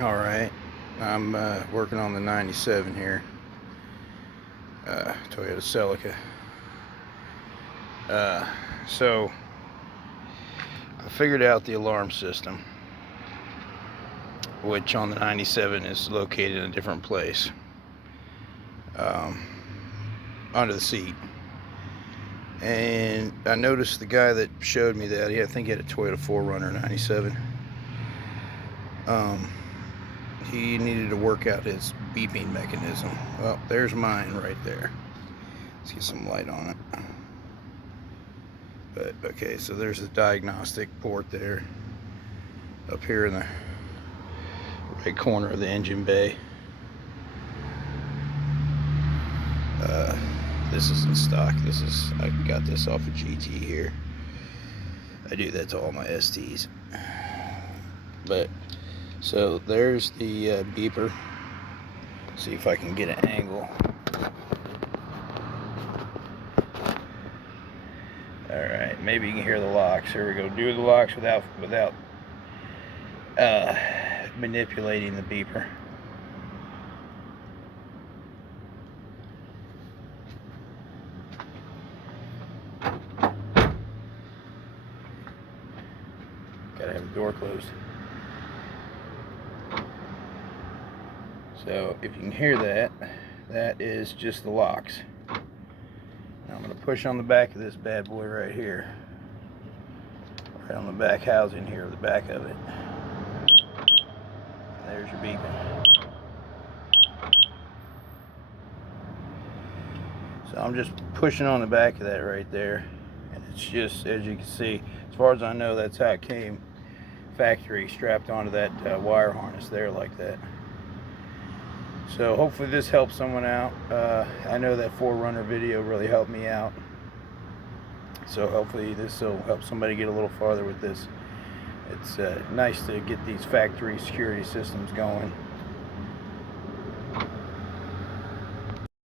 Alright, I'm working on the 97 here, Toyota Celica. So I figured out the alarm system, which on the 97 is located in a different place, under the seat. And I noticed the guy that showed me that, I think he had a Toyota 4Runner 97. He needed to work out his beeping mechanism. Well, there's mine right there. Let's get some light on it. But okay, so there's the diagnostic port there, up here in the right corner of the engine bay. This isn't stock. I got this off of GT here. I do that to all my STs. But so there's the beeper. See if I can get an angle. Alright, maybe you can hear the locks. Here we go. Do the locks without manipulating the beeper. Gotta have the door closed. So if you can hear that, that is just the locks. Now I'm going to push on the back of this bad boy right here. Right on the back housing here, the back of it. And there's your beeping. So I'm just pushing on the back of that right there. And it's just, as you can see, as far as I know, that's how it came factory, strapped onto that wire harness there like that. So hopefully this helps someone out. I know that 4Runner video really helped me out. So hopefully this will help somebody get a little farther with this. It's nice to get these factory security systems going.